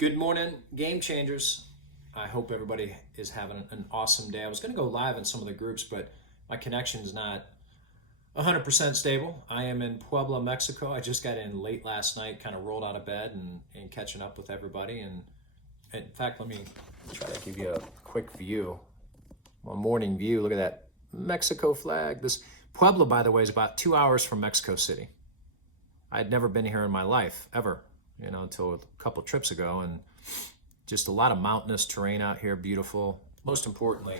Good morning, game changers. I hope everybody is having an awesome day. I was going to go live in some of the groups, but my connection is not 100% stable. I am in Puebla, Mexico. I just got in late last night, kind of rolled out of bed and catching up with everybody. And in fact, let me try to give you a quick view, a morning view. Look at that Mexico flag. This Puebla, by the way, is about 2 hours from Mexico City. I'd never been here in my life, ever, until a couple trips ago. And just a lot of mountainous terrain out here, beautiful. Most importantly,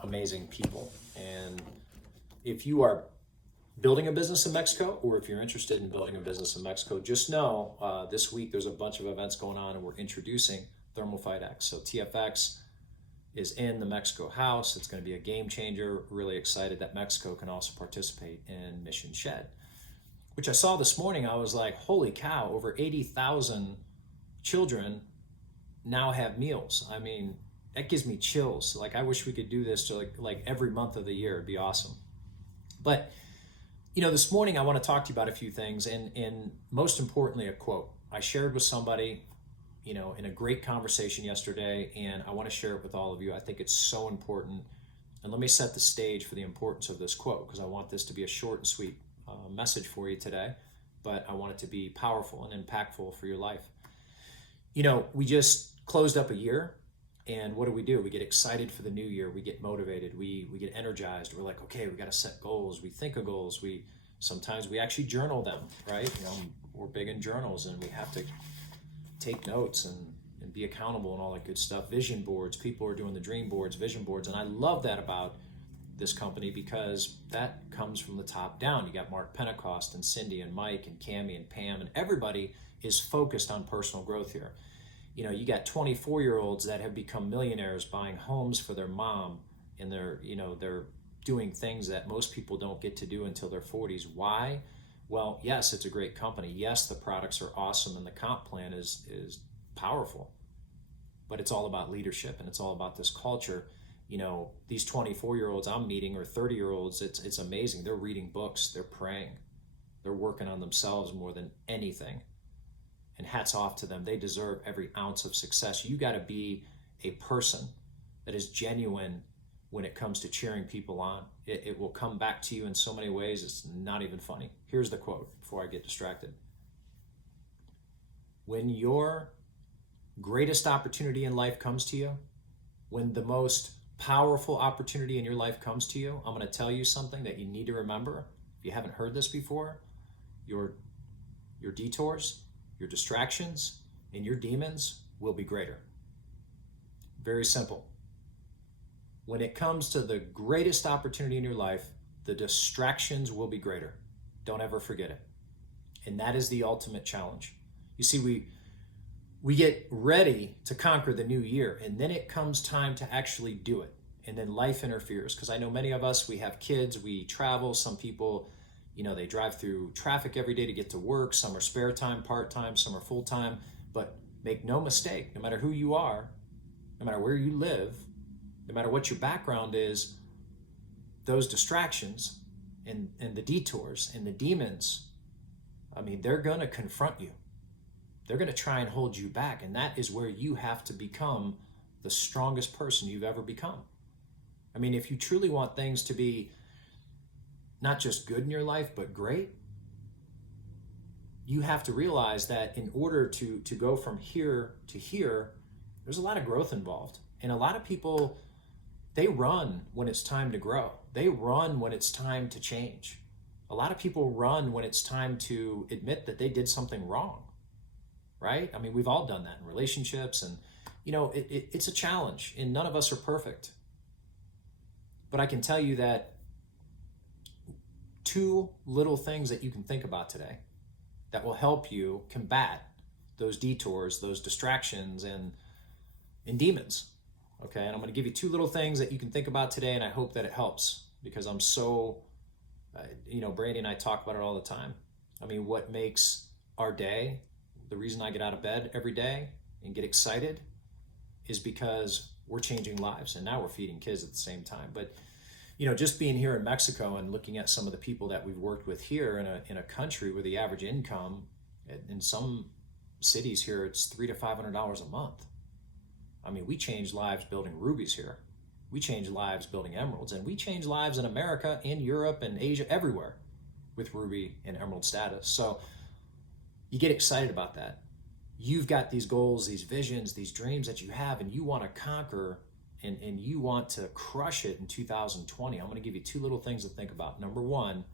amazing people. And if you are building a business in Mexico, or if you're interested in building a business in Mexico, just know this week there's a bunch of events going on and we're introducing Thermal Fight X. So TFX is in the Mexico house. It's going to be a game changer. Really excited that Mexico can also participate in Mission Shed, which I saw this morning. I was like, holy cow, over 80,000 children now have meals. I mean, that gives me chills. Like, I wish we could do this to like every month of the year. It'd be awesome. But, this morning I want to talk to you about a few things, and most importantly, a quote I shared with somebody, in a great conversation yesterday, and I want to share it with all of you. I think it's so important. And let me set the stage for the importance of this quote, because I want this to be a short and sweet message for you today, but I want it to be powerful and impactful for your life. We just closed up a year, and what do? We get excited for the new year. We get motivated. We get energized. We're like, okay, we got to set goals. We think of goals. Sometimes we actually journal them, right? We're big in journals, and we have to take notes and be accountable and all that good stuff. Vision boards. People are doing the dream boards, vision boards, and I love that about this company, because that comes from the top down. You got Mark Pentecost and Cindy and Mike and Cami and Pam, and everybody is focused on personal growth here. You got 24-year-olds that have become millionaires buying homes for their mom, and they're doing things that most people don't get to do until their 40s. Why? Well, yes, it's a great company. Yes, the products are awesome, and the comp plan is powerful. But it's all about leadership, and it's all about this culture. These 24-year-olds I'm meeting, or 30-year-olds, it's amazing. They're reading books, they're praying, they're working on themselves more than anything. And hats off to them. They deserve every ounce of success. You got to be a person that is genuine when it comes to cheering people on. It will come back to you in so many ways, it's not even funny. Here's the quote before I get distracted. When your greatest opportunity in life comes to you, when the most powerful opportunity in your life comes to you, I'm going to tell you something that you need to remember. If you haven't heard this before, your detours, your distractions, and your demons will be greater. Very simple. When it comes to the greatest opportunity in your life, the distractions will be greater. Don't ever forget it. And that is the ultimate challenge. You see, we get ready to conquer the new year, and then it comes time to actually do it. And then life interferes, because I know many of us, we have kids, we travel. Some people, they drive through traffic every day to get to work. Some are spare time, part-time, some are full-time. But make no mistake, no matter who you are, no matter where you live, no matter what your background is, those distractions and the detours and the demons, they're going to confront you. They're going to try and hold you back. And that is where you have to become the strongest person you've ever become. If you truly want things to be not just good in your life, but great, you have to realize that in order to go from here to here, there's a lot of growth involved. And a lot of people, they run when it's time to grow. They run when it's time to change. A lot of people run when it's time to admit that they did something wrong, right? We've all done that in relationships, and it's a challenge, and none of us are perfect. But I can tell you that two little things that you can think about today that will help you combat those detours, those distractions, and demons. Okay, and I'm going to give you two little things that you can think about today, and I hope that it helps, because I'm so, Brandy and I talk about it all the time. What makes our day, the reason I get out of bed every day and get excited, is because we're changing lives, and now we're feeding kids at the same time. But just being here in Mexico and looking at some of the people that we've worked with here in a country where the average income in some cities here, it's $300 to $500 a month. I mean, we change lives building rubies here. We change lives building emeralds, and we change lives in America, in Europe, and Asia, everywhere with ruby and emerald status. So you get excited about that. You've got these goals, these visions, these dreams that you have, and you want to conquer and you want to crush it in 2020. I'm going to give you 2 little things to think about. Number 1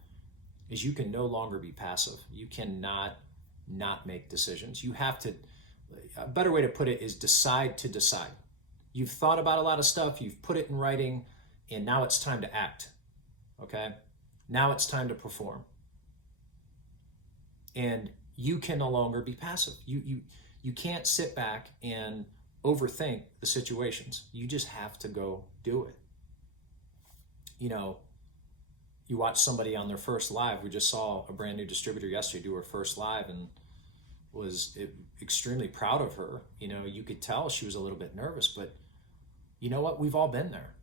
is you can no longer be passive. You cannot not make decisions. You have to, a better way to put it is decide to decide. You've thought about a lot of stuff, you've put it in writing, and now it's time to act, okay? Now it's time to perform. And you can no longer be passive. You can't sit back and overthink the situations. You just have to go do it. You know, you watch somebody on their first live. We just saw a brand new distributor yesterday do her first live and was extremely proud of her. You know, you could tell she was a little bit nervous, but you know what? We've all been there.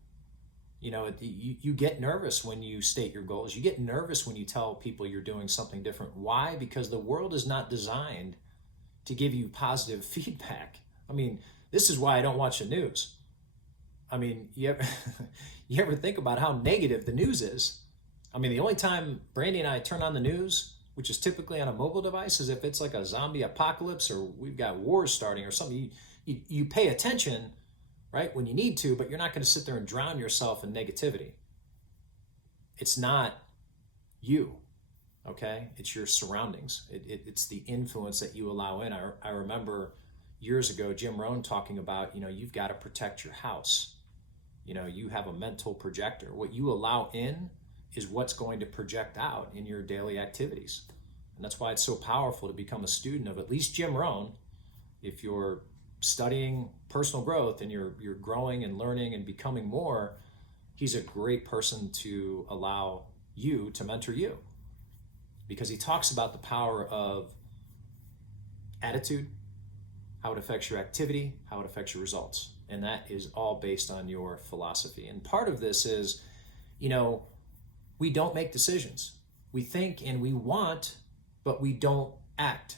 You know, you get nervous when you state your goals. You get nervous when you tell people you're doing something different. Why? Because the world is not designed to give you positive feedback. I mean, this is why I don't watch the news. I mean, you ever think about how negative the news is? I mean, the only time Brandy and I turn on the news, which is typically on a mobile device, is if it's like a zombie apocalypse or we've got wars starting or something. You pay attention, right, when you need to, but you're not going to sit there and drown yourself in negativity. It's not you, okay? It's your surroundings. It's the influence that you allow in. I remember years ago, Jim Rohn talking about, you know, you've got to protect your house. You know, you have a mental projector. What you allow in is what's going to project out in your daily activities. And that's why it's so powerful to become a student of at least Jim Rohn. If you're studying personal growth and you're growing and learning and becoming more, he's a great person to allow you to mentor you, because he talks about the power of attitude, how it affects your activity, how it affects your results. And that is all based on your philosophy. And part of this is, you know, we don't make decisions. We think and we want, but we don't act.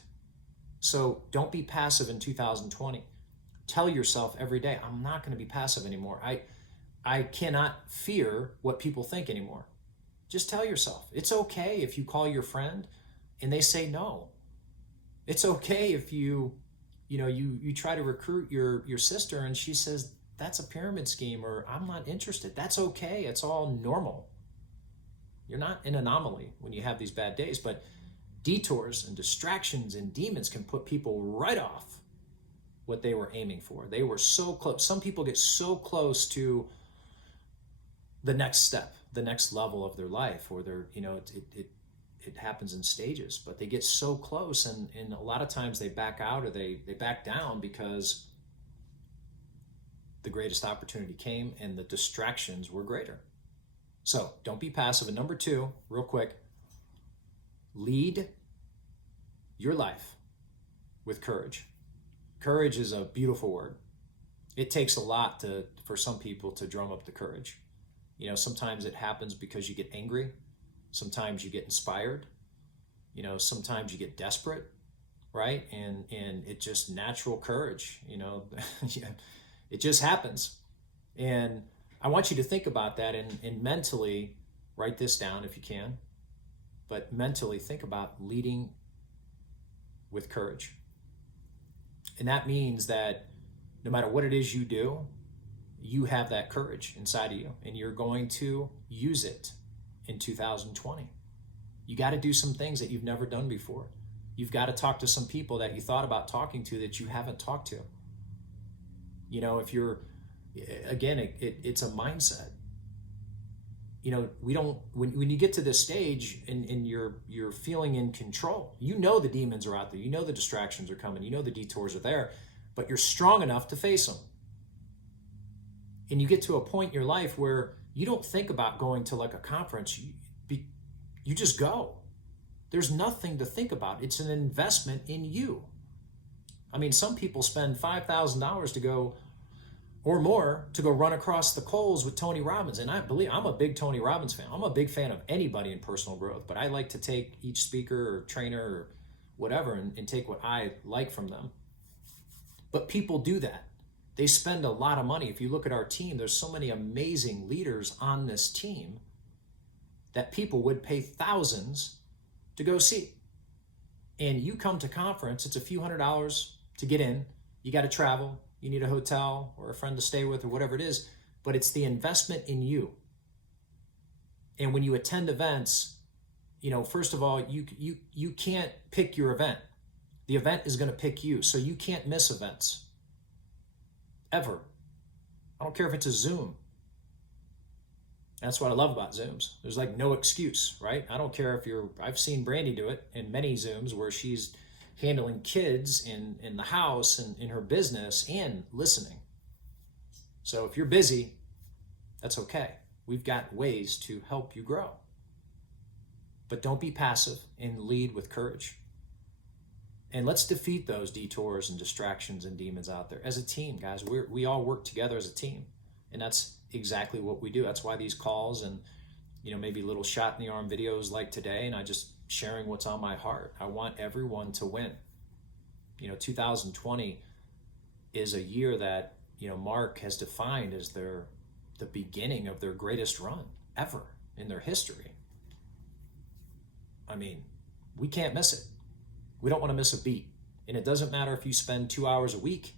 So don't be passive in 2020. Tell yourself every day, I'm not going to be passive anymore. I cannot fear what people think anymore. Just tell yourself, it's okay if you call your friend and they say no. It's okay if you try to recruit your sister and she says, that's a pyramid scheme, or I'm not interested. That's okay. It's all normal. You're not an anomaly when you have these bad days, but detours and distractions and demons can put people right off what they were aiming for. They were so close. Some people get so close to the next step, the next level of their life, or their, you know, it happens in stages, but they get so close, and a lot of times they back out or they back down because the greatest opportunity came and the distractions were greater. So don't be passive. And number 2, real quick, lead your life with courage. Courage is a beautiful word. It takes a lot for some people to drum up the courage. You know, sometimes it happens because you get angry. Sometimes you get inspired. You know, sometimes you get desperate, right? And it's just natural courage, you know, it just happens. And I want you to think about that and mentally write this down if you can, but mentally think about leading with courage. And that means that no matter what it is you do, you have that courage inside of you, and you're going to use it in 2020. You got to do some things that you've never done before. You've got to talk to some people that you thought about talking to that you haven't talked to. You know, if you're, again, it's a mindset. You know, we don't, when you get to this stage and you're feeling in control, you know the demons are out there, you know the distractions are coming, you know the detours are there, but you're strong enough to face them. And you get to a point in your life where you don't think about going to like a conference, you just go. There's nothing to think about. It's an investment in you. I mean, some people spend $5,000 to go, or more, to go run across the coals with Tony Robbins. And I'm a big Tony Robbins fan. I'm a big fan of anybody in personal growth, but I like to take each speaker or trainer whatever and take what I like from them. But people do that. They spend a lot of money. If you look at our team, there's so many amazing leaders on this team that people would pay thousands to go see. And you come to conference, it's a few $100s to get in. You got to travel. You need a hotel or a friend to stay with or whatever it is. But it's the investment in you. And when you attend events, first of all, you can't pick your event. The event is going to pick you. So you can't miss events. Ever. I don't care if it's a Zoom. That's what I love about Zooms. There's like no excuse, right? I don't care if I've seen Brandy do it in many Zooms where she's handling kids in the house and in her business and listening. So if you're busy, that's okay. We've got ways to help you grow. But don't be passive and lead with courage. And let's defeat those detours and distractions and demons out there as a team, guys. We all work together as a team. And that's exactly what we do. That's why these calls and, maybe little shot in the arm videos like today, and I just sharing what's on my heart. I want everyone to win. 2020 is a year that, Mark has defined as the beginning of their greatest run ever in their history. I mean, we can't miss it. We don't want to miss a beat. And it doesn't matter if you spend 2 hours a week,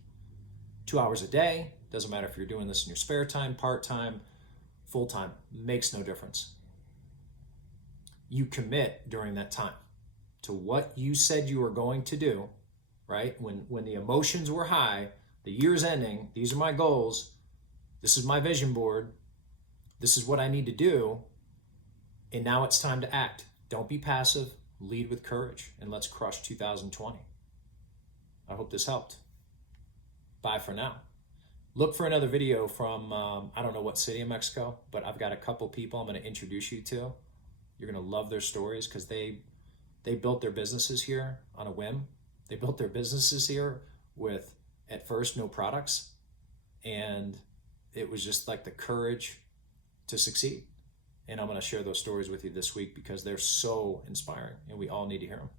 2 hours a day. Doesn't matter if you're doing this in your spare time, part-time, full-time. Makes no difference. You commit during that time to what you said you were going to do, right? When the emotions were high, the year's ending, these are my goals, this is my vision board, this is what I need to do, and now it's time to act. Don't be passive, lead with courage, and let's crush 2020. I hope this helped. Bye for now. Look for another video from, I don't know what city in Mexico, but I've got a couple people I'm going to introduce you to. You're going to love their stories because they built their businesses here on a whim. They built their businesses here with, at first, no products. And it was just like the courage to succeed. And I'm going to share those stories with you this week because they're so inspiring and we all need to hear them.